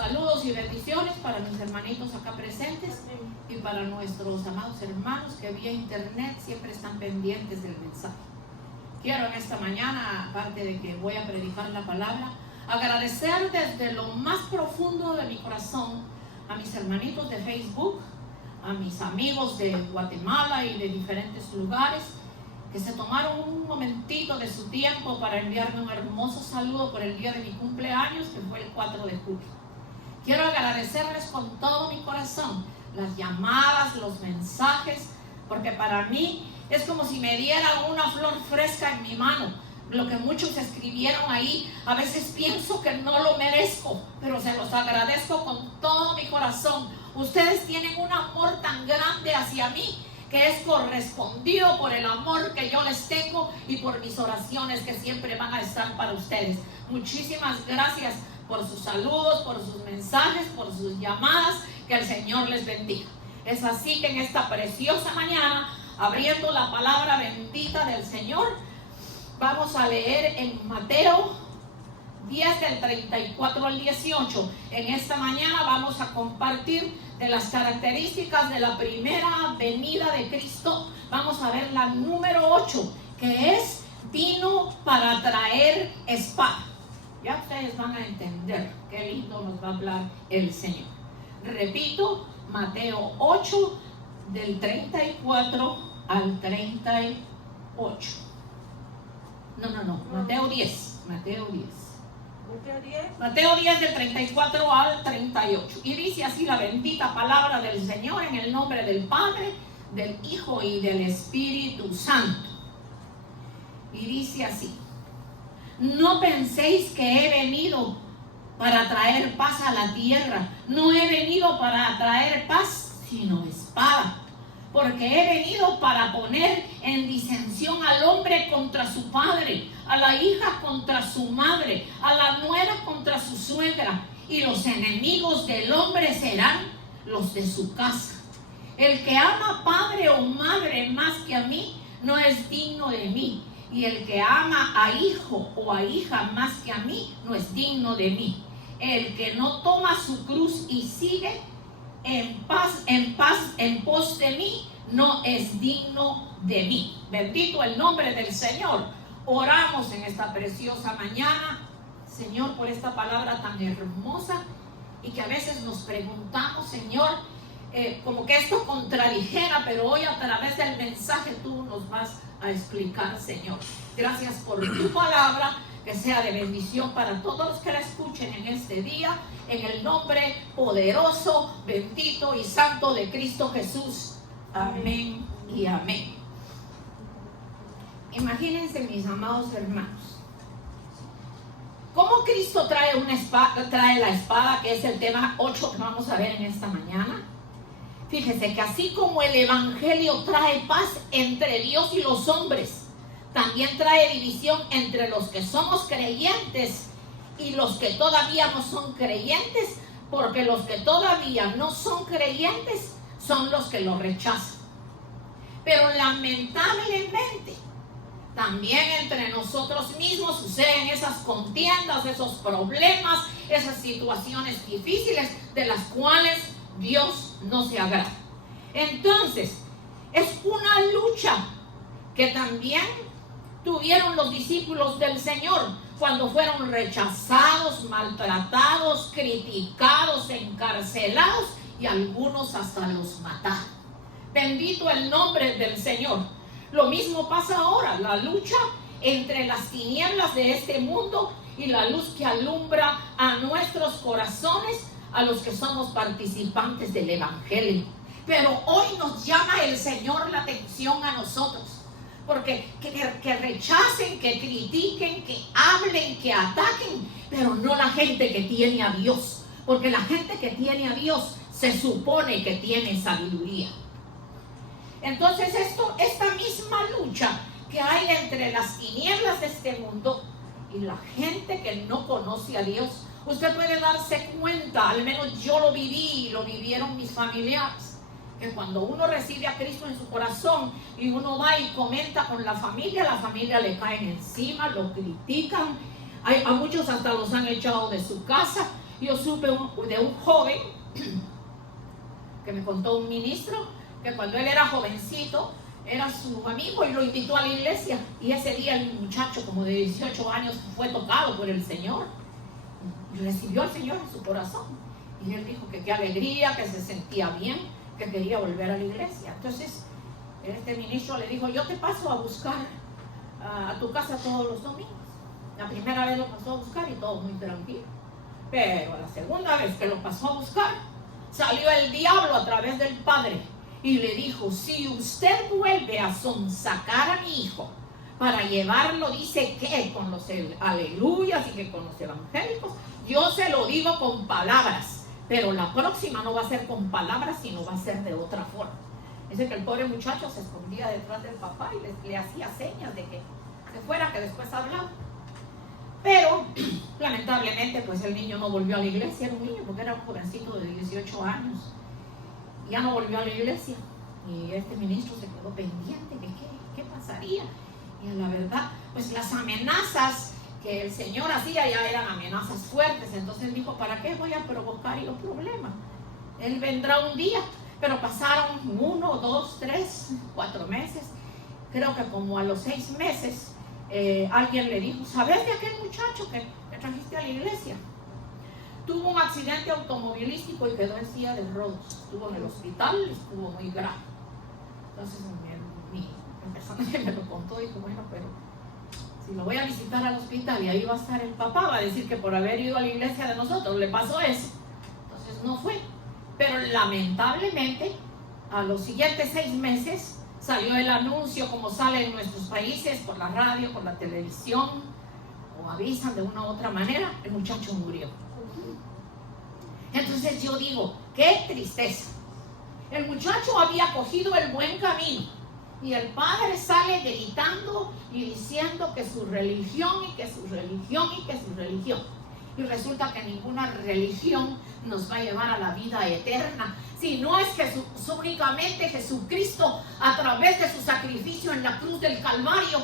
Saludos y bendiciones para mis hermanitos acá presentes y para nuestros amados hermanos que vía internet siempre están pendientes del mensaje. Quiero en esta mañana, aparte de que voy a predicar la palabra, agradecer desde lo más profundo de mi corazón a mis hermanitos de Facebook, a mis amigos de Guatemala y de diferentes lugares que se tomaron un momentito de su tiempo para enviarme un hermoso saludo por el día de mi cumpleaños, que fue el 4 de julio. Quiero agradecerles con todo mi corazón las llamadas, los mensajes, porque para mí es como si me dieran una flor fresca en mi mano. Lo que muchos escribieron ahí, a veces pienso que no lo merezco, pero se los agradezco con todo mi corazón. Ustedes tienen un amor tan grande hacia mí, que es correspondido por el amor que yo les tengo y por mis oraciones que siempre van a estar para ustedes. Muchísimas gracias por sus saludos, por sus mensajes, por sus llamadas. Que el Señor les bendiga. Es así que en esta preciosa mañana, abriendo la palabra bendita del Señor, vamos a leer en Mateo 10 del 34 al 18. En esta mañana vamos a compartir de las características de la primera venida de Cristo. Vamos a ver la número 8, que es: vino para traer espada. Ya ustedes van a entender qué lindo nos va a hablar el Señor. Repito, Mateo 8 del 34 al 38. Mateo 10. Mateo 10 del 34 al 38. Y dice así la bendita palabra del Señor, en el nombre del Padre, del Hijo y del Espíritu Santo. Y dice así: no penséis que he venido para traer paz a la tierra. No he venido para traer paz, sino espada. Porque he venido para poner en disensión al hombre contra su padre, a la hija contra su madre, a la nuera contra su suegra, y los enemigos del hombre serán los de su casa. El que ama padre o madre más que a mí, no es digno de mí. Y el que ama a hijo o a hija más que a mí, no es digno de mí. El que no toma su cruz y sigue en pos de mí, no es digno de mí. Bendito el nombre del Señor. Oramos en esta preciosa mañana, Señor, por esta palabra tan hermosa, y que a veces nos preguntamos, Señor, como que esto contradijera, pero hoy a través del mensaje tú nos vas a explicar, Señor. Gracias por tu palabra, que sea de bendición para todos los que la escuchen en este día, en el nombre poderoso, bendito y santo de Cristo Jesús. Amén y amén. Imagínense, mis amados hermanos, cómo Cristo trae la espada, que es el tema 8 que vamos a ver en esta mañana. Fíjese que así como el Evangelio trae paz entre Dios y los hombres, también trae división entre los que somos creyentes y los que todavía no son creyentes, porque los que todavía no son creyentes son los que lo rechazan. Pero lamentablemente, también entre nosotros mismos suceden esas contiendas, esos problemas, esas situaciones difíciles de las cuales Dios no se agrada. Entonces, es una lucha que también tuvieron los discípulos del Señor cuando fueron rechazados, maltratados, criticados, encarcelados, y algunos hasta los mataron. Bendito el nombre del Señor. Lo mismo pasa ahora, la lucha entre las tinieblas de este mundo y la luz que alumbra a nuestros corazones, a los que somos participantes del Evangelio. Pero hoy nos llama el Señor la atención a nosotros, porque que rechacen, que critiquen, que hablen, que ataquen, pero no la gente que tiene a Dios, porque la gente que tiene a Dios se supone que tiene sabiduría. Entonces esta misma lucha que hay entre las tinieblas de este mundo y la gente que no conoce a Dios, usted puede darse cuenta, al menos yo lo viví y lo vivieron mis familiares, que cuando uno recibe a Cristo en su corazón y uno va y comenta con la familia le caen encima, lo critican, a muchos hasta los han echado de su casa, Yo supe de un joven que me contó un ministro que cuando él era jovencito era su amigo y lo invitó a la iglesia, y ese día el muchacho como de 18 años fue tocado por el Señor y recibió al Señor en su corazón, y él dijo que qué alegría, que se sentía bien, que quería volver a la iglesia. Entonces este ministro le dijo: yo te paso a buscar a tu casa todos los domingos. La primera vez lo pasó a buscar y todo muy tranquilo, pero la segunda vez que lo pasó a buscar, salió el diablo a través del padre y le dijo: si usted vuelve a sonsacar a mi hijo para llevarlo, dice que con los aleluyas y que con los evangélicos, yo se lo digo con palabras, pero la próxima no va a ser con palabras, sino va a ser de otra forma. Dice que el pobre muchacho se escondía detrás del papá y le hacía señas de que se fuera, que después hablaba. Pero lamentablemente pues el niño no volvió a la iglesia. Era un niño porque era un jovencito de 18 años. Ya no volvió a la iglesia. Y este ministro se quedó pendiente de qué pasaría. Y la verdad, pues las amenazas que el Señor hacía ya eran amenazas fuertes. Entonces él dijo: ¿para qué voy a provocar los problemas? Él vendrá un día. Pero pasaron 1, 2, 3, 4 meses. Creo que como a los 6 meses alguien le dijo: ¿sabes de aquel muchacho que trajiste a la iglesia? Tuvo un accidente automovilístico y quedó en silla de ruedas. Estuvo en el hospital y estuvo muy grave. Entonces la persona que me lo contó dijo: bueno, pero si lo voy a visitar al hospital y ahí va a estar el papá, va a decir que por haber ido a la iglesia de nosotros le pasó eso. Entonces no fue. Pero lamentablemente a los siguientes 6 meses salió el anuncio, como sale en nuestros países, por la radio, por la televisión, o avisan de una u otra manera: el muchacho murió. Entonces yo digo: qué tristeza. El muchacho había cogido el buen camino y el padre sale gritando y diciendo que su religión y que su religión y que su religión. Y resulta que ninguna religión nos va a llevar a la vida eterna, si no es que únicamente Jesucristo, a través de su sacrificio en la cruz del Calvario,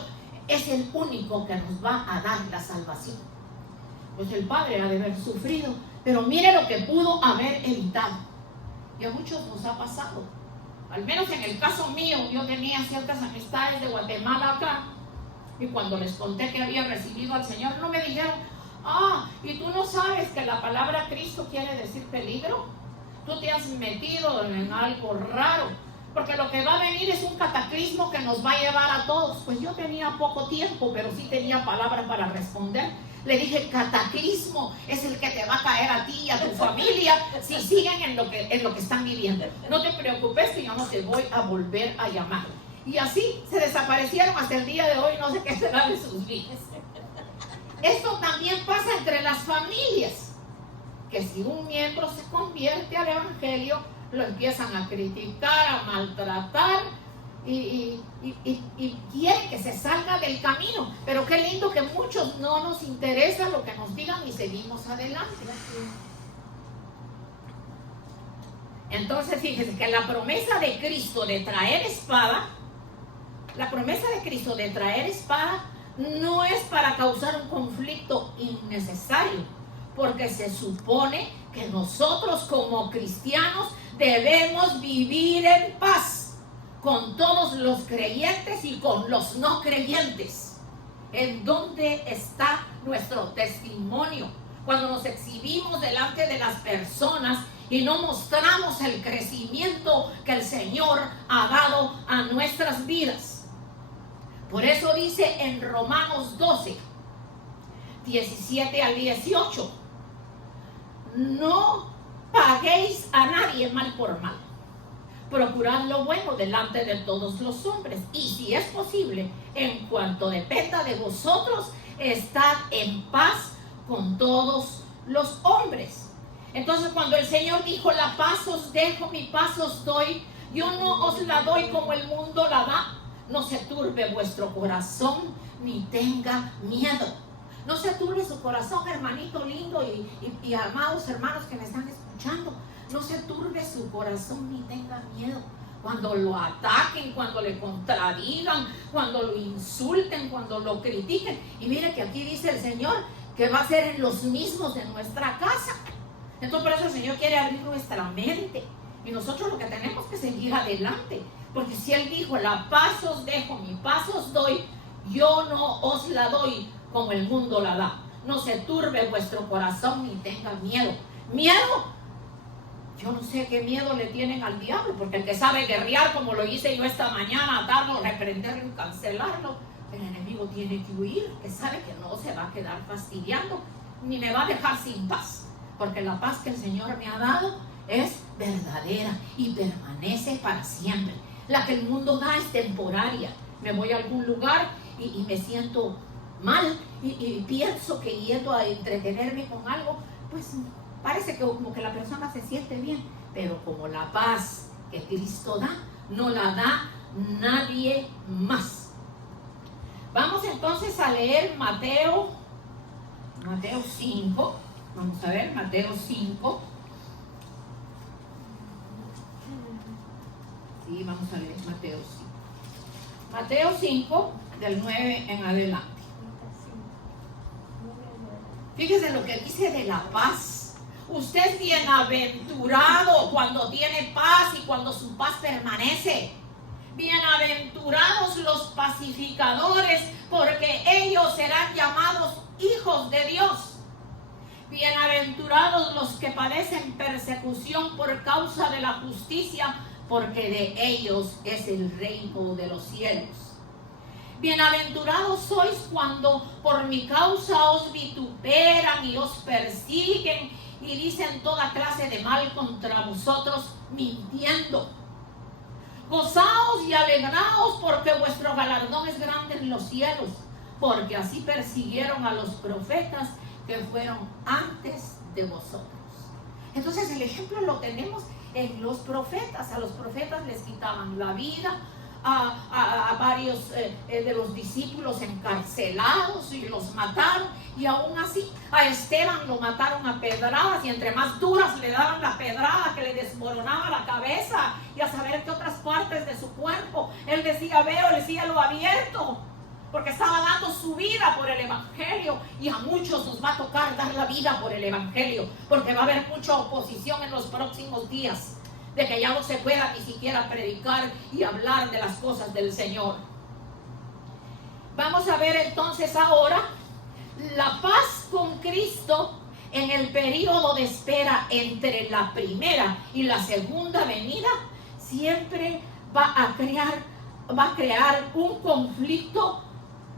es el único que nos va a dar la salvación. Pues el padre ha de haber sufrido, pero mire lo que pudo haber evitado. Y a muchos nos ha pasado. Al menos en el caso mío, yo tenía ciertas amistades de Guatemala acá, y cuando les conté que había recibido al Señor, no me dijeron: ah, ¿y tú no sabes que la palabra Cristo quiere decir peligro? Tú te has metido en algo raro, porque lo que va a venir es un cataclismo que nos va a llevar a todos. Pues yo tenía poco tiempo, pero sí tenía palabra para responder. Le dije: cataclismo es el que te va a caer a ti y a tu familia si siguen en lo que están viviendo. No te preocupes, que yo no te voy a volver a llamar. Y así se desaparecieron hasta el día de hoy. No sé qué será de sus vidas. Esto también pasa entre las familias, que si un miembro se convierte al evangelio, lo empiezan a criticar, a maltratar y quieren que se salga del camino. Pero qué lindo que muchos no nos interesa lo que nos digan y seguimos adelante. Entonces fíjense que la promesa de Cristo de traer espada, no es para causar un conflicto innecesario, porque se supone que nosotros como cristianos debemos vivir en paz con todos los creyentes y con los no creyentes. ¿En dónde está nuestro testimonio? Cuando nos exhibimos delante de las personas y no mostramos el crecimiento que el Señor ha dado a nuestras vidas. Por eso dice en Romanos 12, 17 al 18: no paguéis a nadie mal por mal. Procurad lo bueno delante de todos los hombres, y si es posible, en cuanto dependa de vosotros, estad en paz con todos los hombres. Entonces, cuando el Señor dijo: la paz os dejo, mi paz os doy, yo no os la doy como el mundo la da. No se turbe vuestro corazón, ni tenga miedo. No se turbe su corazón, hermanito lindo y amados hermanos que me están escuchando. No se turbe su corazón ni tenga miedo. Cuando lo ataquen, cuando le contradigan, cuando lo insulten, cuando lo critiquen. Y mire que aquí dice el Señor que va a ser en los mismos de nuestra casa. Entonces por eso el Señor quiere abrir nuestra mente. Y nosotros lo que tenemos que seguir adelante. Porque si Él dijo, la paz os dejo, mi paz os doy, yo no os la doy como el mundo la da. No se turbe vuestro corazón ni tenga miedo. ¿Miedo? Yo no sé qué miedo le tienen al diablo, porque el que sabe guerrear como lo hice yo esta mañana, atarlo, reprenderlo y cancelarlo, el enemigo tiene que huir, que sabe que no se va a quedar fastidiando, ni me va a dejar sin paz, porque la paz que el Señor me ha dado es verdadera y permanece para siempre. La que el mundo da es temporaria. Me voy a algún lugar y me siento mal y pienso que yendo a entretenerme con algo, pues parece que como que la persona se siente bien, pero como la paz que Cristo da, no la da nadie más. Vamos entonces a leer Mateo 5. Vamos a ver, Mateo 5. Sí, vamos a leer Mateo 5. Mateo 5, del 9 en adelante. Fíjese lo que dice de la paz. Usted es bienaventurado cuando tiene paz y cuando su paz permanece. Bienaventurados los pacificadores, porque ellos serán llamados hijos de Dios. Bienaventurados los que padecen persecución por causa de la justicia, porque de ellos es el reino de los cielos. Bienaventurados sois cuando por mi causa os vituperan y os persiguen y dicen toda clase de mal contra vosotros, mintiendo. Gozaos y alegraos, porque vuestro galardón es grande en los cielos, porque así persiguieron a los profetas que fueron antes de vosotros. Entonces el ejemplo lo tenemos en los profetas. A los profetas les quitaban la vida, a varios de los discípulos encarcelados y los mataron, y aún así a Esteban lo mataron a pedradas, y entre más duras le daban la pedrada que le desmoronaba la cabeza y a saber qué otras partes de su cuerpo, él decía: veo el cielo abierto, porque estaba dando su vida por el evangelio. Y a muchos nos va a tocar dar la vida por el evangelio, porque va a haber mucha oposición en los próximos días, de que ya no se pueda ni siquiera predicar y hablar de las cosas del Señor. Vamos a ver entonces ahora la paz con Cristo en el periodo de espera entre la primera y la segunda venida. Siempre va a crear un conflicto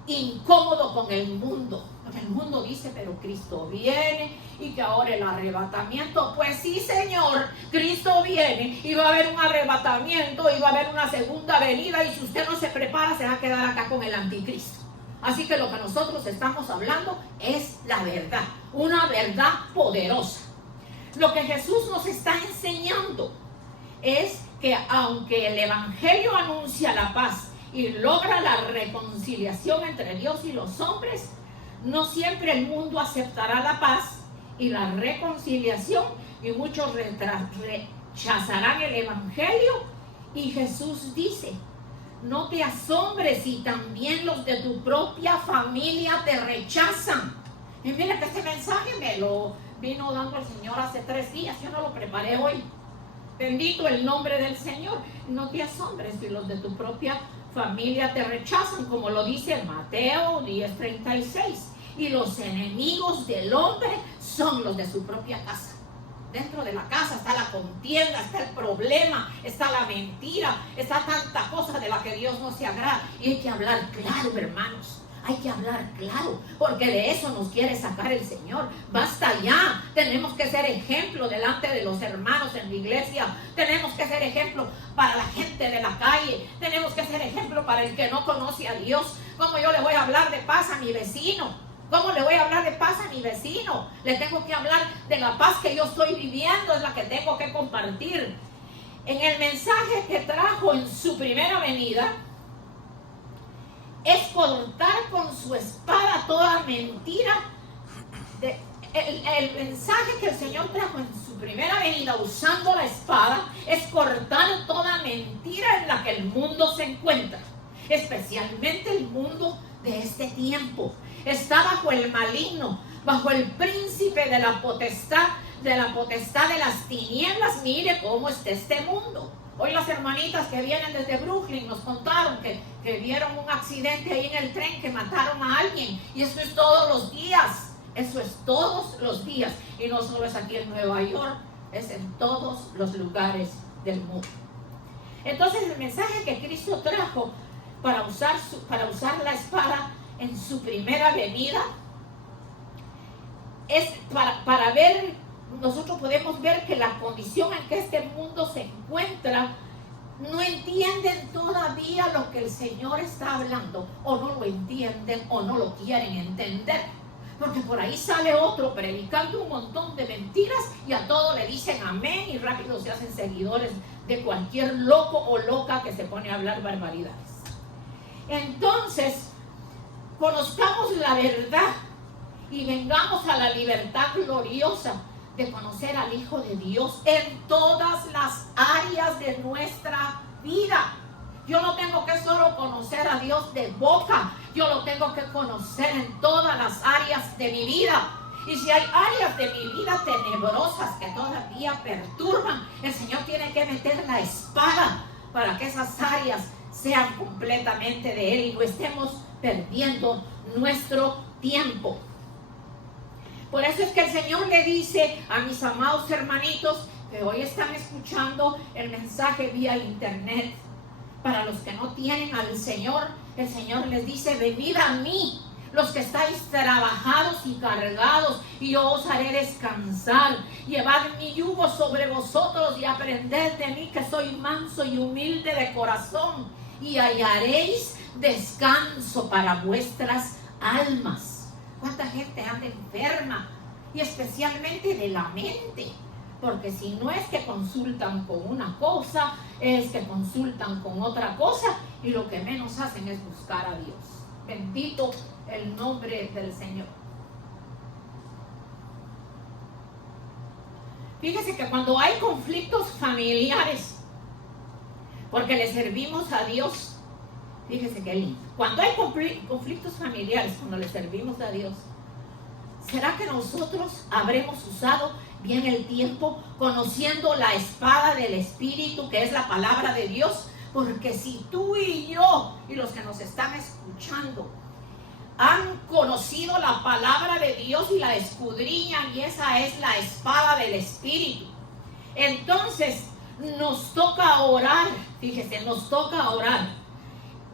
incómodo con el mundo. Porque el mundo dice: pero Cristo viene, y que ahora el arrebatamiento. Pues sí, Señor, Cristo viene y va a haber un arrebatamiento y va a haber una segunda venida, y si usted no se prepara se va a quedar acá con el anticristo. Así que lo que nosotros estamos hablando es la verdad, una verdad poderosa. Lo que Jesús nos está enseñando es que aunque el evangelio anuncia la paz y logra la reconciliación entre Dios y los hombres, no siempre el mundo aceptará la paz y la reconciliación, y muchos rechazarán el evangelio. Y Jesús dice: no te asombres si también los de tu propia familia te rechazan. Y mira que este mensaje me lo vino dando el Señor hace 3 días, yo no lo preparé hoy. Bendito el nombre del Señor. No te asombres si los de tu propia familia te rechazan, como lo dice Mateo 10:36. Y los enemigos del hombre son los de su propia casa. Dentro de la casa está la contienda, está el problema, está la mentira, está tanta cosa de la que Dios no se agrada. Y hay que hablar claro, hermanos. Hay que hablar claro, porque de eso nos quiere sacar el Señor. Basta ya. Tenemos que ser ejemplo delante de los hermanos en la iglesia. Tenemos que ser ejemplo para la gente de la calle. Tenemos que ser ejemplo para el que no conoce a Dios. ¿Cómo yo le voy a hablar de paz a mi vecino? ¿Cómo le voy a hablar de paz a mi vecino? Le tengo que hablar de la paz que yo estoy viviendo, es la que tengo que compartir. En el mensaje que trajo en su primera venida, es cortar con su espada toda mentira. El mensaje que el Señor trajo en su primera venida usando la espada es cortar toda mentira en la que el mundo se encuentra, especialmente el mundo de este tiempo. Está bajo el maligno, bajo el príncipe de la potestad de las tinieblas. Mire cómo está este mundo. Hoy las hermanitas que vienen desde Brooklyn nos contaron que vieron un accidente ahí en el tren, que mataron a alguien. Y eso es todos los días. Eso es todos los días. Y no solo es aquí en Nueva York, es en todos los lugares del mundo. Entonces el mensaje que Cristo trajo para usar la espada en su primera venida es para ver. Nosotros podemos ver que la condición en que este mundo se encuentra, no entienden todavía lo que el Señor está hablando, o no lo entienden o no lo quieren entender, porque por ahí sale otro predicando un montón de mentiras y a todo le dicen amén y rápido se hacen seguidores de cualquier loco o loca que se pone a hablar barbaridades. Entonces, conozcamos la verdad y vengamos a la libertad gloriosa de conocer al Hijo de Dios en todas las áreas de nuestra vida. Yo no tengo que solo conocer a Dios de boca, yo lo tengo que conocer en todas las áreas de mi vida. Y si hay áreas de mi vida tenebrosas que todavía perturban, el Señor tiene que meter la espada para que esas áreas sean completamente de Él y no estemos perdiendo nuestro tiempo. Por eso es que el Señor le dice a mis amados hermanitos que hoy están escuchando el mensaje vía internet, para los que no tienen al Señor, el Señor les dice: venid a mí, los que estáis trabajados y cargados, y yo os haré descansar. Llevad mi yugo sobre vosotros y aprended de mí, que soy manso y humilde de corazón, y hallaréis descanso para vuestras almas. ¿Cuánta gente anda enferma? Y especialmente de la mente. Porque si no es que consultan con una cosa, es que consultan con otra cosa. Y lo que menos hacen es buscar a Dios. Bendito el nombre del Señor. Fíjese que cuando hay conflictos familiares, porque le servimos a Dios, fíjese qué lindo. Cuando hay conflictos familiares, cuando le servimos a Dios, ¿será que nosotros habremos usado bien el tiempo conociendo la espada del Espíritu, que es la palabra de Dios? Porque si tú y yo y los que nos están escuchando han conocido la palabra de Dios y la escudriñan, y esa es la espada del Espíritu, entonces nos toca orar. Fíjese, nos toca orar.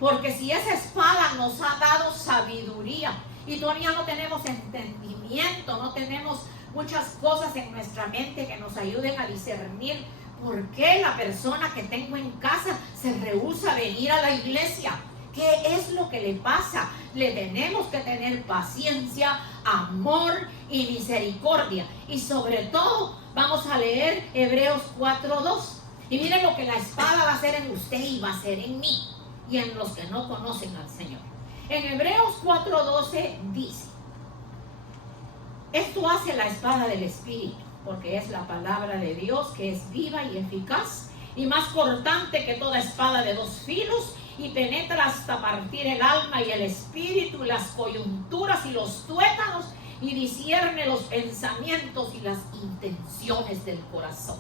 Porque si esa espada nos ha dado sabiduría y todavía no tenemos entendimiento, no tenemos muchas cosas en nuestra mente que nos ayuden a discernir por qué la persona que tengo en casa se rehúsa a venir a la iglesia. ¿Qué es lo que le pasa? Le tenemos que tener paciencia, amor y misericordia. Y sobre todo vamos a leer Hebreos 4:2. Y miren lo que la espada va a hacer en usted y va a hacer en mí y en los que no conocen al Señor. En Hebreos 4:12 dice: esto hace la espada del Espíritu, porque es la palabra de Dios, que es viva y eficaz y más cortante que toda espada de dos filos, y penetra hasta partir el alma y el espíritu, las coyunturas y los tuétanos, y discierne los pensamientos y las intenciones del corazón.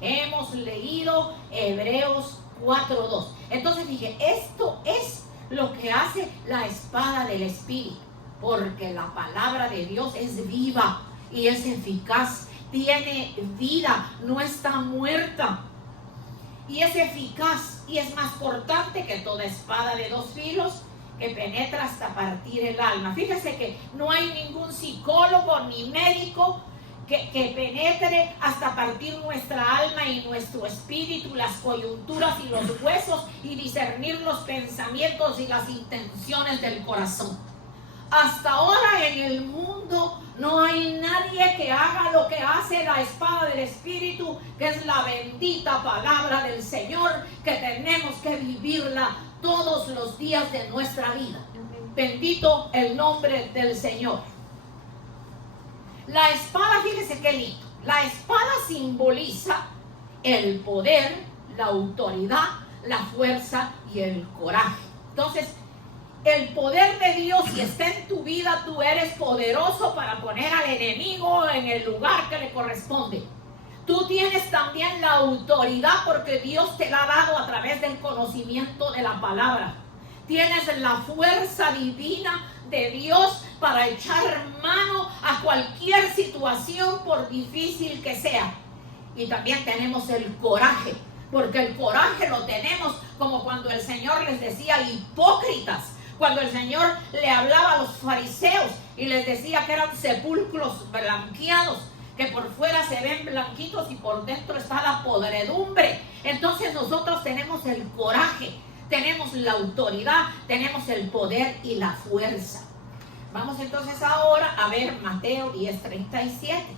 Hemos leído Hebreos 4:2. Entonces dije, esto es lo que hace la espada del Espíritu, porque la palabra de Dios es viva y es eficaz, tiene vida, no está muerta, y es eficaz y es más cortante que toda espada de dos filos, que penetra hasta partir el alma. Fíjese que no hay ningún psicólogo ni médico que penetre hasta partir nuestra alma y nuestro espíritu, las coyunturas y los huesos, y discernir los pensamientos y las intenciones del corazón. Hasta ahora en el mundo no hay nadie que haga lo que hace la espada del Espíritu, que es la bendita palabra del Señor, que tenemos que vivirla todos los días de nuestra vida. Bendito el nombre del Señor. La espada, fíjese qué lindo. La espada simboliza el poder, la autoridad, la fuerza y el coraje. Entonces, el poder de Dios, si está en tu vida, tú eres poderoso para poner al enemigo en el lugar que le corresponde. Tú tienes también la autoridad porque Dios te la ha dado a través del conocimiento de la palabra. Tienes la fuerza divina de Dios para echar mano a cualquier situación, por difícil que sea. Y también tenemos el coraje, porque el coraje lo tenemos como cuando el Señor les decía hipócritas. Cuando el Señor le hablaba a los fariseos y les decía que eran sepulcros blanqueados, que por fuera se ven blanquitos y por dentro está la podredumbre. Entonces nosotros tenemos el coraje, tenemos la autoridad, tenemos el poder y la fuerza. Vamos entonces ahora a ver Mateo 10:37.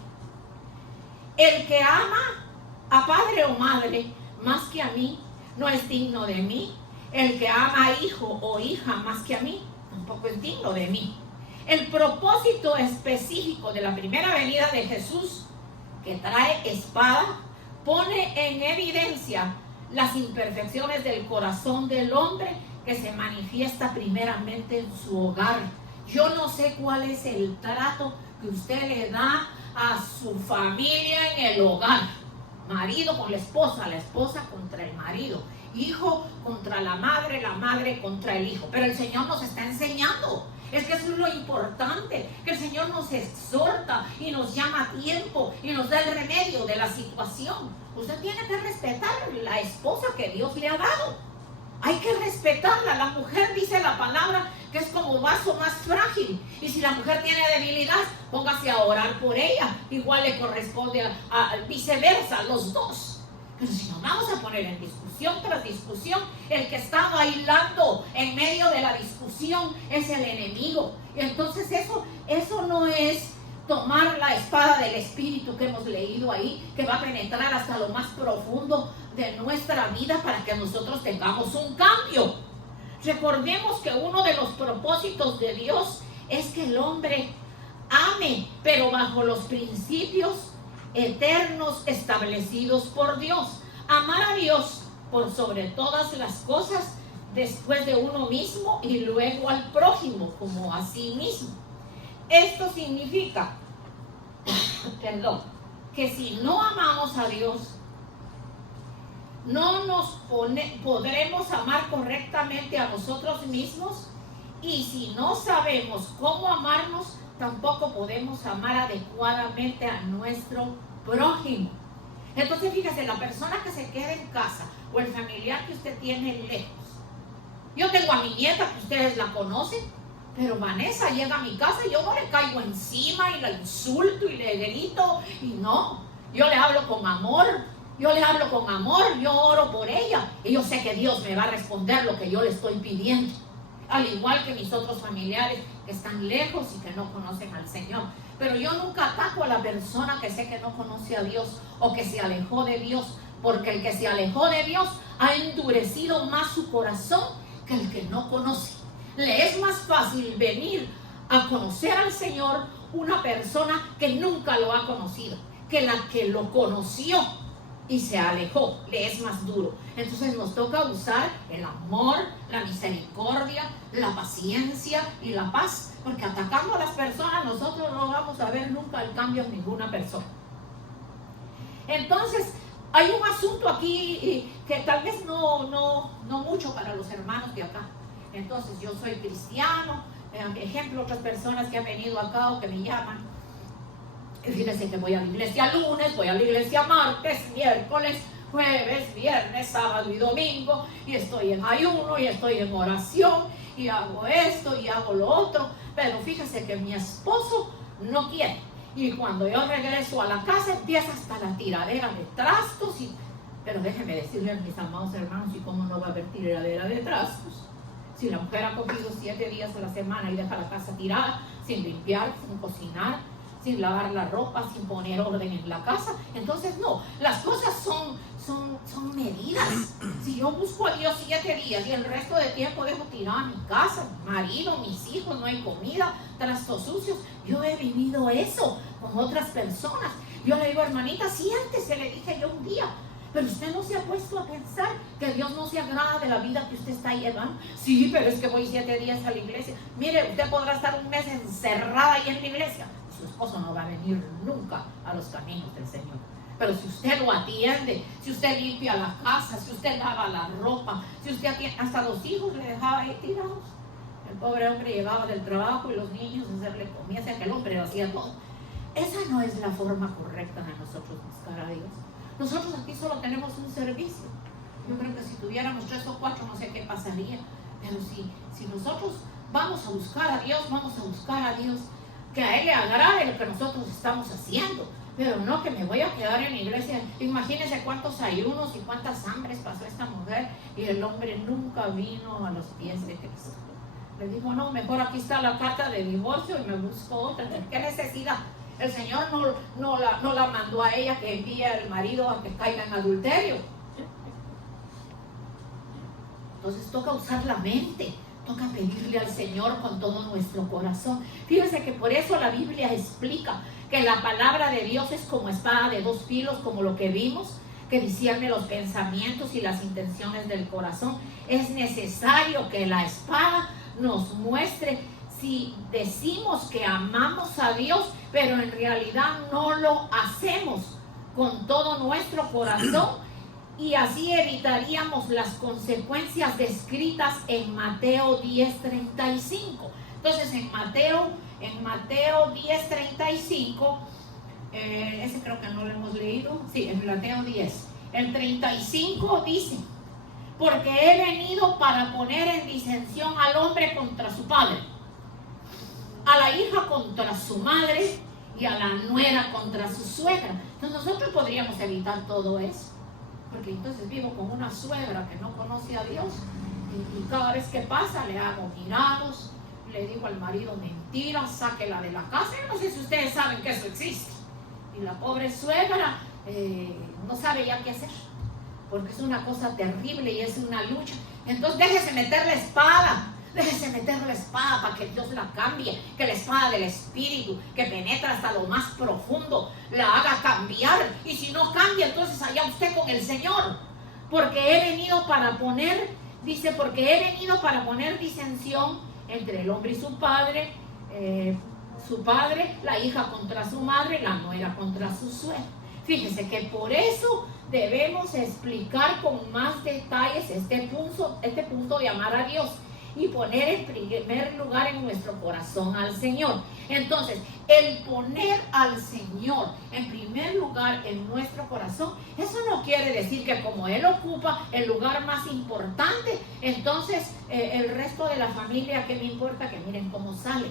El que ama a padre o madre más que a mí, no es digno de mí. El que ama a hijo o hija más que a mí, tampoco es digno de mí. El propósito específico de la primera venida de Jesús, que trae espada, pone en evidencia las imperfecciones del corazón del hombre que se manifiesta primeramente en su hogar. Yo no sé cuál es el trato que usted le da a su familia en el hogar. Marido con la esposa contra el marido, hijo contra la madre contra el hijo. Pero el Señor nos está enseñando. Es que eso es lo importante, que el Señor nos exhorta y nos llama a tiempo y nos da el remedio de la situación. Usted tiene que respetar la esposa que Dios le ha dado. Hay que respetarla. La mujer, dice la palabra, que es como vaso más frágil. Y si la mujer tiene debilidad, póngase a orar por ella. Igual le corresponde a viceversa, los dos. Pero si nos vamos a poner en discusión tras discusión, el que está bailando en medio de la discusión es el enemigo. Y entonces eso no es tomar la espada del Espíritu que hemos leído ahí, que va a penetrar hasta lo más profundo de nuestra vida para que nosotros tengamos un cambio. Recordemos que uno de los propósitos de Dios es que el hombre ame, pero bajo los principios eternos establecidos por Dios. Amar a Dios por sobre todas las cosas, después de uno mismo y luego al prójimo como a sí mismo. Esto significa, que si no amamos a Dios, no nos podremos amar correctamente a nosotros mismos, y si no sabemos cómo amarnos, tampoco podemos amar adecuadamente a nuestro prójimo. Entonces fíjese, la persona que se queda en casa o el familiar que usted tiene lejos. Yo tengo a mi nieta que ustedes la conocen, pero Vanessa llega a mi casa y yo no le caigo encima y la insulto y le grito, y no, yo le hablo con amor. Yo oro por ella y yo sé que Dios me va a responder lo que yo le estoy pidiendo. Al igual que mis otros familiares que están lejos y que no conocen al Señor. Pero yo nunca ataco a la persona que sé que no conoce a Dios o que se alejó de Dios, porque el que se alejó de Dios ha endurecido más su corazón que el que no conoce. Le es más fácil venir a conocer al Señor una persona que nunca lo ha conocido, que la que lo conoció y se alejó, le es más duro. Entonces nos toca usar el amor, la misericordia, la paciencia y la paz, porque atacando a las personas nosotros no vamos a ver nunca el cambio en ninguna persona. Entonces hay un asunto aquí que tal vez no mucho para los hermanos de acá. Entonces yo soy cristiano, ejemplo, otras personas que han venido acá o que me llaman. Fíjense que voy a la iglesia lunes, voy a la iglesia martes, miércoles, jueves, viernes, sábado y domingo, y estoy en ayuno, y estoy en oración, y hago esto, y hago lo otro, pero fíjese que mi esposo no quiere. Y cuando yo regreso a la casa, empieza hasta la tiradera de trastos, pero déjenme decirles, mis amados hermanos, ¿y cómo no va a haber tiradera de trastos? Si la mujer ha cogido 7 días a la semana y deja la casa tirada, sin limpiar, sin cocinar, sin lavar la ropa, sin poner orden en la casa, entonces no, las cosas son medidas. Si yo busco a Dios 7 días y el resto de tiempo dejo tirada mi casa, mi marido, mis hijos, no hay comida, trastos sucios, yo he vivido eso con otras personas. Yo le digo, hermanita, siéntese, le dije yo un día, Pero usted no se ha puesto a pensar que Dios no se agrada de la vida que usted está llevando. Sí, pero es que voy 7 días a la iglesia. Mire, usted podrá estar un mes encerrada ahí en la iglesia. Su esposo no va a venir nunca a los caminos del Señor. Pero si usted lo atiende, si usted limpia la casa, si usted lava la ropa, si usted atiende, hasta los hijos le dejaba ahí tirados. El pobre hombre llegaba del trabajo y los niños a hacerle comida, o sea que el hombre lo hacía todo. Esa no es la forma correcta de nosotros buscar a Dios. Nosotros aquí solo tenemos un servicio. Yo creo que si tuviéramos 3 o 4 no sé qué pasaría. Pero si nosotros vamos a buscar a Dios, que a Él le agrade lo que nosotros estamos haciendo. Pero no que me voy a quedar en la iglesia. Imagínense cuántos ayunos y cuántas hambres pasó esta mujer y el hombre nunca vino a los pies de Cristo. Le dijo, no, mejor aquí está la carta de divorcio y me busco otra. ¿Qué necesidad? El Señor no la mandó a ella que envíe al marido a que caiga en adulterio. Entonces toca usar la mente, toca pedirle al Señor con todo nuestro corazón. Fíjense que por eso la Biblia explica que la palabra de Dios es como espada de 2 filos, como lo que vimos, que discierne los pensamientos y las intenciones del corazón. Es necesario que la espada nos muestre si decimos que amamos a Dios, pero en realidad no lo hacemos con todo nuestro corazón, y así evitaríamos las consecuencias descritas en Mateo 10:35. Entonces en Mateo 10:35, ese creo que no lo hemos leído, sí, en Mateo 10, el 35 dice: porque he venido para poner en disensión al hombre contra su padre, a la hija contra su madre y a la nuera contra su suegra. Entonces nosotros podríamos evitar todo eso, porque entonces vivo con una suegra que no conoce a Dios y cada vez que pasa le hago mirados, le digo al marido mentiras, sáquela de la casa. Yo no sé si ustedes saben que eso existe. Y la pobre suegra no sabe ya qué hacer, porque es una cosa terrible y es una lucha. Entonces déjese meter la espada para que Dios la cambie, que la espada del Espíritu, que penetra hasta lo más profundo, la haga cambiar. Y si no cambia, entonces allá usted con el Señor. Porque he venido para poner disensión entre el hombre y su padre, la hija contra su madre, la nuera contra su suegra. Fíjese que por eso debemos explicar con más detalles este punto de amar a Dios y poner en primer lugar en nuestro corazón al Señor. Entonces, el poner al Señor en primer lugar en nuestro corazón, eso no quiere decir que como Él ocupa el lugar más importante, entonces el resto de la familia, ¿qué me importa? Que miren cómo sale,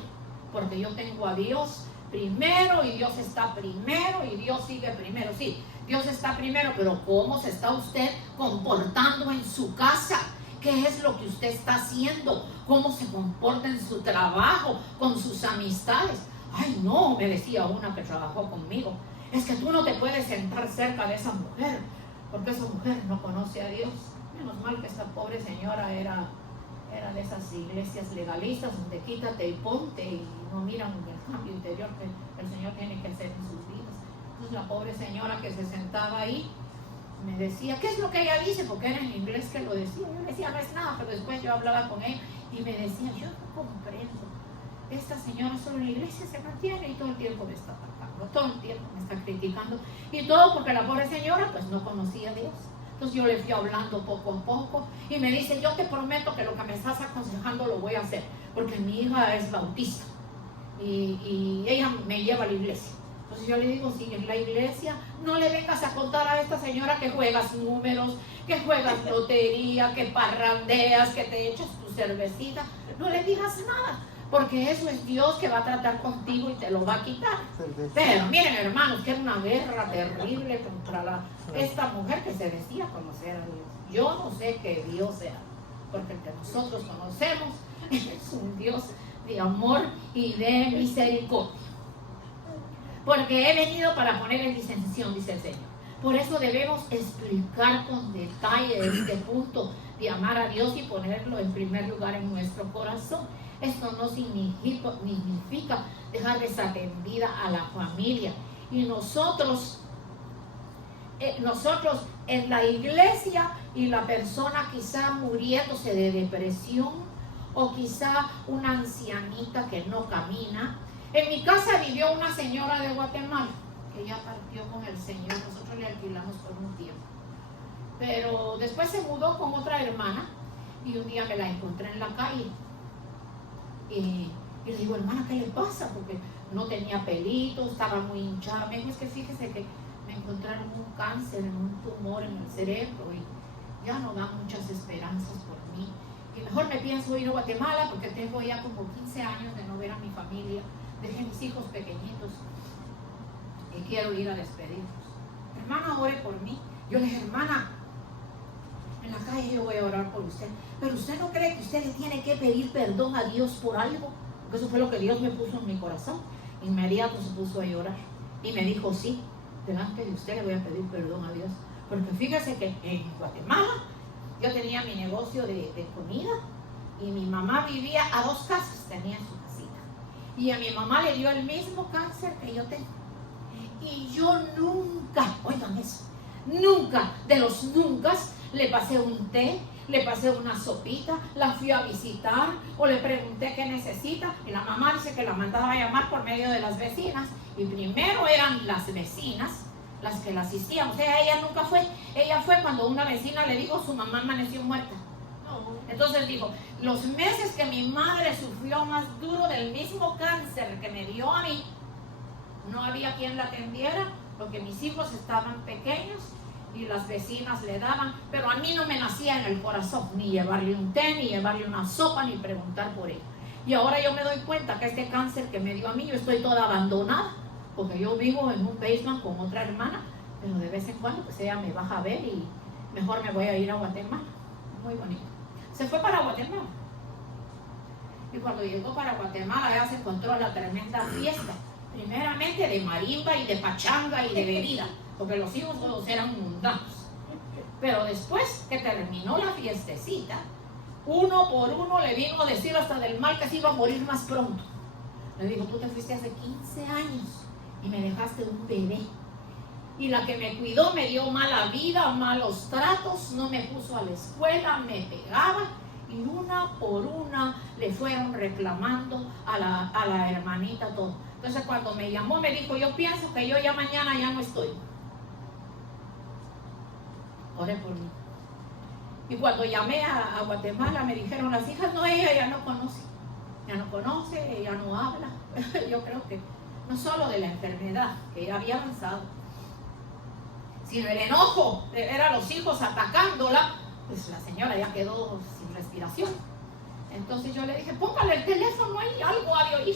porque yo tengo a Dios primero y Dios está primero y Dios sigue primero. Sí, Dios está primero, pero ¿cómo se está usted comportando en su casa? ¿Qué es lo que usted está haciendo? ¿Cómo se comporta en su trabajo, con sus amistades? Ay, no, me decía una que trabajó conmigo, es que tú no te puedes sentar cerca de esa mujer, porque esa mujer no conoce a Dios. Menos mal que esta pobre señora era de esas iglesias legalistas donde quítate y ponte y no miran el cambio interior que el Señor tiene que hacer en sus vidas. Entonces la pobre señora que se sentaba ahí me decía, ¿qué es lo que ella dice? Porque era en inglés que lo decía. Yo decía, no es nada, pero después yo hablaba con ella y me decía, yo no comprendo. Esta señora solo en la iglesia se mantiene y todo el tiempo me está atacando, todo el tiempo me está criticando. Y todo porque la pobre señora pues no conocía a Dios. Entonces yo le fui hablando poco a poco y me dice, yo te prometo que lo que me estás aconsejando lo voy a hacer, porque mi hija es bautista y ella me lleva a la iglesia. Entonces yo le digo, si en la iglesia no le vengas a contar a esta señora que juegas números, que juegas lotería, que parrandeas, que te echas tu cervecita, no le digas nada, porque eso es Dios que va a tratar contigo y te lo va a quitar. Pero miren, hermanos, que era una guerra terrible contra esta mujer que se decía conocer a Dios. Yo no sé qué Dios sea, porque el que nosotros conocemos es un Dios de amor y de misericordia. Porque he venido para poner en disensión, dice el Señor. Por eso debemos explicar con detalle este punto de amar a Dios y ponerlo en primer lugar en nuestro corazón. Esto no significa dejar desatendida a la familia. Y nosotros nosotros en la iglesia y la persona quizá muriéndose de depresión o quizá una ancianita que no camina. En mi casa vivió una señora de Guatemala que ya partió con el Señor. Nosotros le alquilamos por un tiempo, pero después se mudó con otra hermana y un día me la encontré en la calle y le digo, hermana, ¿qué le pasa? Porque no tenía pelitos, estaba muy hinchada. Me dijo, es que fíjese que me encontraron un cáncer, un tumor en el cerebro y ya no dan muchas esperanzas por mí. Y mejor me pienso ir a Guatemala porque tengo ya como 15 años de no ver a mi familia. Dejé mis hijos pequeñitos y quiero ir a despedirlos. Hermana, ore por mí. Yo le dije, hermana, en la calle yo voy a orar por usted, pero usted no cree que usted le tiene que pedir perdón a Dios por algo, porque eso fue lo que Dios me puso en mi corazón. Inmediato se puso a llorar y me dijo, sí, delante de usted le voy a pedir perdón a Dios, porque fíjese que en Guatemala yo tenía mi negocio de comida y mi mamá vivía a 2 casas, tenía su casita, y a mi mamá le dio el mismo cáncer que yo tengo, y yo nunca, oigan eso, nunca de los nunca le pasé un té, le pasé una sopita, la fui a visitar o le pregunté qué necesita, y la mamá dice que la mandaba a llamar por medio de las vecinas, y primero eran las vecinas las que la asistían. O sea, ella nunca fue. Ella fue cuando una vecina le dijo su mamá amaneció muerta. Entonces dijo, los meses que mi madre sufrió más duro del mismo cáncer que me dio a mí, no había quien la atendiera porque mis hijos estaban pequeños y las vecinas le daban, pero a mí no me nacía en el corazón ni llevarle un té, ni llevarle una sopa, ni preguntar por ella. Y ahora yo me doy cuenta que este cáncer que me dio a mí, yo estoy toda abandonada, porque yo vivo en un basement con otra hermana, pero de vez en cuando pues ella me baja a ver y mejor me voy a ir a Guatemala. Muy bonito. Se fue para Guatemala. Y cuando llegó para Guatemala ya se encontró la tremenda fiesta, primeramente de marimba y de pachanga y de bebida, porque los hijos todos eran mundanos. Pero después que terminó la fiestecita, uno por uno le vino a decir hasta del mal que se iba a morir más pronto. Le dijo, tú te fuiste hace 15 años y me dejaste un bebé. Y la que me cuidó me dio mala vida, malos tratos, no me puso a la escuela, me pegaba. Y una por una le fueron reclamando a la hermanita todo. Entonces cuando me llamó me dijo, yo pienso que yo ya mañana ya no estoy. Ore por mí. Y cuando llamé a Guatemala me dijeron las hijas, no, ella ya no conoce, ella no habla. Yo creo que no solo de la enfermedad, que ya había avanzado, sino el enojo de ver a los hijos atacándola, pues la señora ya quedó sin respiración. Entonces yo le dije, póngale el teléfono ahí, algo ha de oír.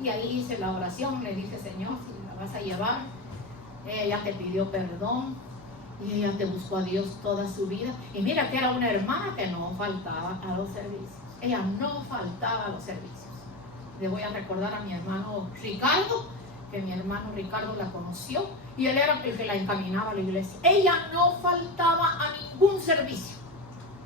Y ahí hice la oración, le dije, Señor, si la vas a llevar, ella te pidió perdón y ella te buscó a Dios toda su vida. Y mira que era una hermana que no faltaba a los servicios. Ella no faltaba a los servicios. Le voy a recordar a mi hermano Ricardo, que mi hermano Ricardo la conoció y él era el que la encaminaba a la iglesia. Ella no faltaba a ningún servicio.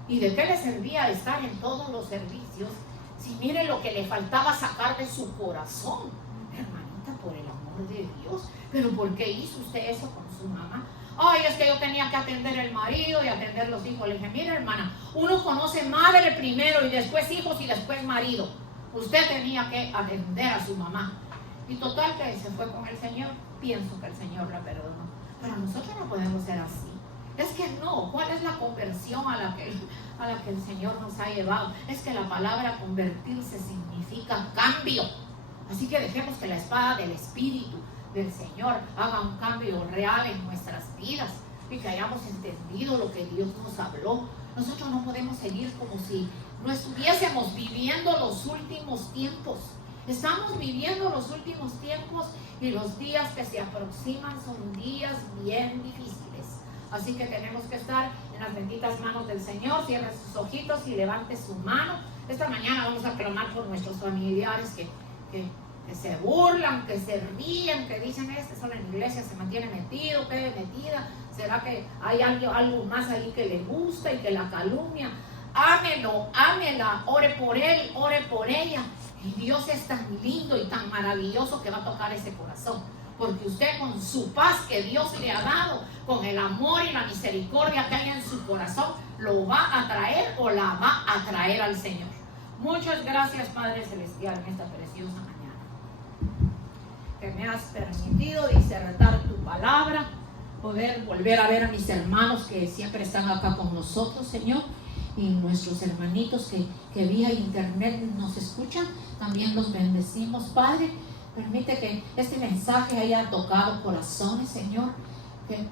¿Y de qué le servía estar en todos los servicios si mire lo que le faltaba sacar de su corazón? Hermanita, por el amor de Dios, ¿pero por qué hizo usted eso con su mamá? Ay, es que yo tenía que atender el marido y atender los hijos. Le dije, mire hermana, uno conoce madre primero y después hijos y después marido. Usted tenía que atender a su mamá. Y total que se fue con el Señor. Pienso que el Señor la perdonó. Pero nosotros no podemos ser así. Es que no. ¿Cuál es la conversión a la que el Señor nos ha llevado? Es que la palabra convertirse significa cambio. Así que dejemos que la espada del Espíritu del Señor haga un cambio real en nuestras vidas y que hayamos entendido lo que Dios nos habló. Nosotros no podemos seguir como si no estuviésemos viviendo los últimos tiempos. Estamos viviendo los últimos tiempos y los días que se aproximan son días bien difíciles. Así que tenemos que estar en las benditas manos del Señor. Cierre sus ojitos y levante su mano. Esta mañana vamos a clamar por nuestros familiares que se burlan, que se ríen, que dicen, este solo en la iglesia se mantiene metido, metida. ¿Será que hay algo más ahí que le gusta y que la calumnia? Ámelo, ámela, ore por él, ore por ella. Y Dios es tan lindo y tan maravilloso que va a tocar ese corazón. porque usted con su paz que Dios le ha dado, con el amor y la misericordia que hay en su corazón, lo va a traer o la va a traer al Señor. Muchas gracias, Padre Celestial, en esta preciosa mañana, que me has permitido disertar tu palabra, poder volver a ver a mis hermanos que siempre están acá con nosotros, Señor, y nuestros hermanitos que vía internet nos escuchan, también los bendecimos, Padre. Permite que este mensaje haya tocado corazones, Señor,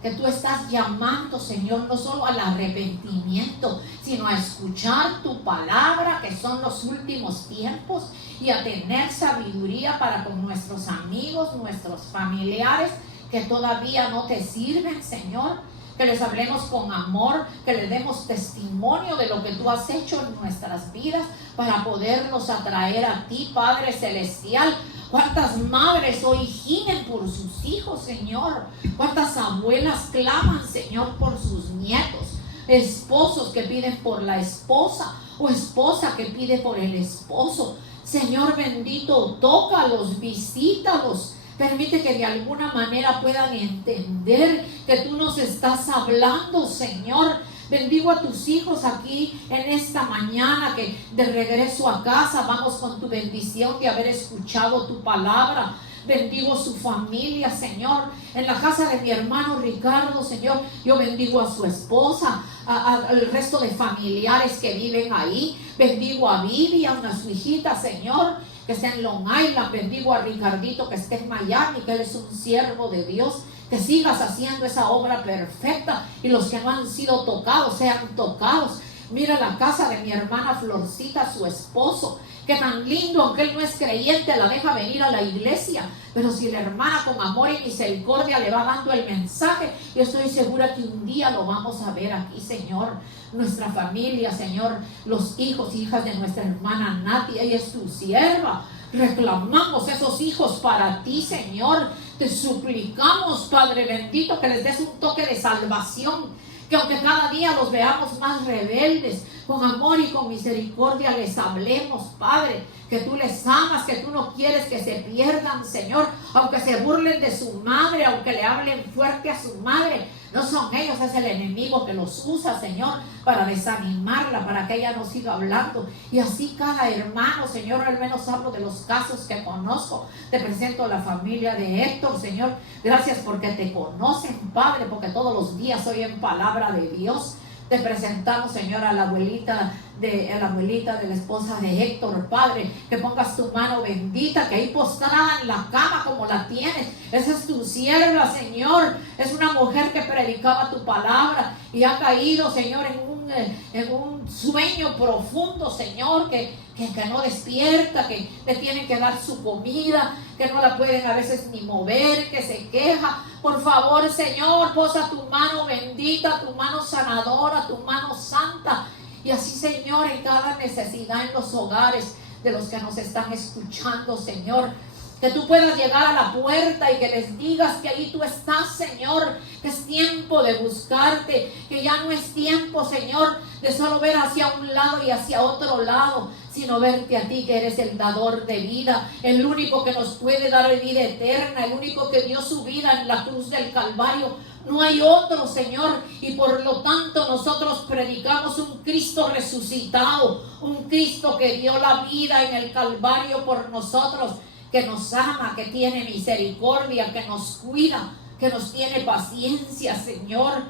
que tú estás llamando, Señor, no solo al arrepentimiento, sino a escuchar tu palabra, que son los últimos tiempos, y a tener sabiduría para con nuestros amigos, nuestros familiares que todavía no te sirven, Señor. Que les hablemos con amor, que les demos testimonio de lo que tú has hecho en nuestras vidas para poderlos atraer a ti, Padre Celestial. Cuántas madres hoy gimen por sus hijos, Señor. Cuántas abuelas claman, Señor, por sus nietos. Esposos que piden por la esposa o esposa que pide por el esposo. Señor bendito, tócalos, visítalos. Permite que de alguna manera puedan entender que tú nos estás hablando, Señor. Bendigo a tus hijos aquí en esta mañana, que de regreso a casa vamos con tu bendición de haber escuchado tu palabra. Bendigo su familia, Señor. En la casa de mi hermano Ricardo, Señor, yo bendigo a su esposa, al resto de familiares que viven ahí. Bendigo a Vivian, a su hijita, Señor, que está en Long Island. Bendigo a Ricardito, que está en Miami, que él es un siervo de Dios. Que sigas haciendo esa obra perfecta, y los que no han sido tocados sean tocados. Mira la casa de mi hermana Florcita, su esposo, que tan lindo, aunque él no es creyente, la deja venir a la iglesia. Pero si la hermana con amor y misericordia le va dando el mensaje, yo estoy segura que un día lo vamos a ver aquí, Señor. Nuestra familia, Señor, los hijos y hijas de nuestra hermana Nati, ella es tu sierva. Reclamamos esos hijos para ti, Señor. Te suplicamos, Padre bendito, que les des un toque de salvación, que aunque cada día los veamos más rebeldes, con amor y con misericordia les hablemos, Padre, que tú les amas, que tú no quieres que se pierdan, Señor, aunque se burlen de su madre, aunque le hablen fuerte a su madre. No son ellos, es el enemigo que los usa, Señor, para desanimarla, para que ella no siga hablando. Y así cada hermano, Señor, al menos hablo de los casos que conozco. Te presento a la familia de Héctor, Señor. Gracias porque te conocen, Padre, porque todos los días oyen palabra de Dios. Te presentamos, Señor, a la abuelita de la esposa de Héctor, Padre, que pongas tu mano bendita, que ahí postrada en la cama como la tienes. Esa es tu sierva, Señor. Es una mujer que predicaba tu palabra y ha caído, Señor, en un sueño profundo, Señor, que no despierta, que le tienen que dar su comida, que no la pueden a veces ni mover, que se queja. Por favor, Señor, posa tu mano bendita, tu mano sanadora, tu mano santa. Y así, Señor, en cada necesidad en los hogares de los que nos están escuchando, Señor, que tú puedas llegar a la puerta y que les digas que ahí tú estás, Señor, que es tiempo de buscarte, que ya no es tiempo, Señor, de solo ver hacia un lado y hacia otro lado, sino verte a ti, que eres el dador de vida, el único que nos puede dar vida eterna, el único que dio su vida en la cruz del Calvario. No hay otro, Señor, y por lo tanto nosotros predicamos un Cristo resucitado, un Cristo que dio la vida en el Calvario por nosotros, que nos ama, que tiene misericordia, que nos cuida, que nos tiene paciencia, Señor.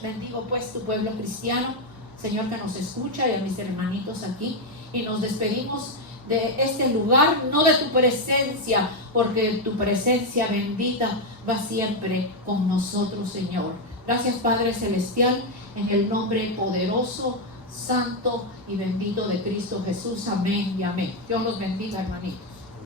Bendigo pues tu pueblo cristiano, Señor, que nos escucha, y a mis hermanitos aquí, y nos despedimos de este lugar, no de tu presencia, porque tu presencia bendita va siempre con nosotros, Señor. Gracias, Padre Celestial, en el nombre poderoso, santo y bendito de Cristo Jesús. Amén y amén. Dios los bendiga, hermanitos.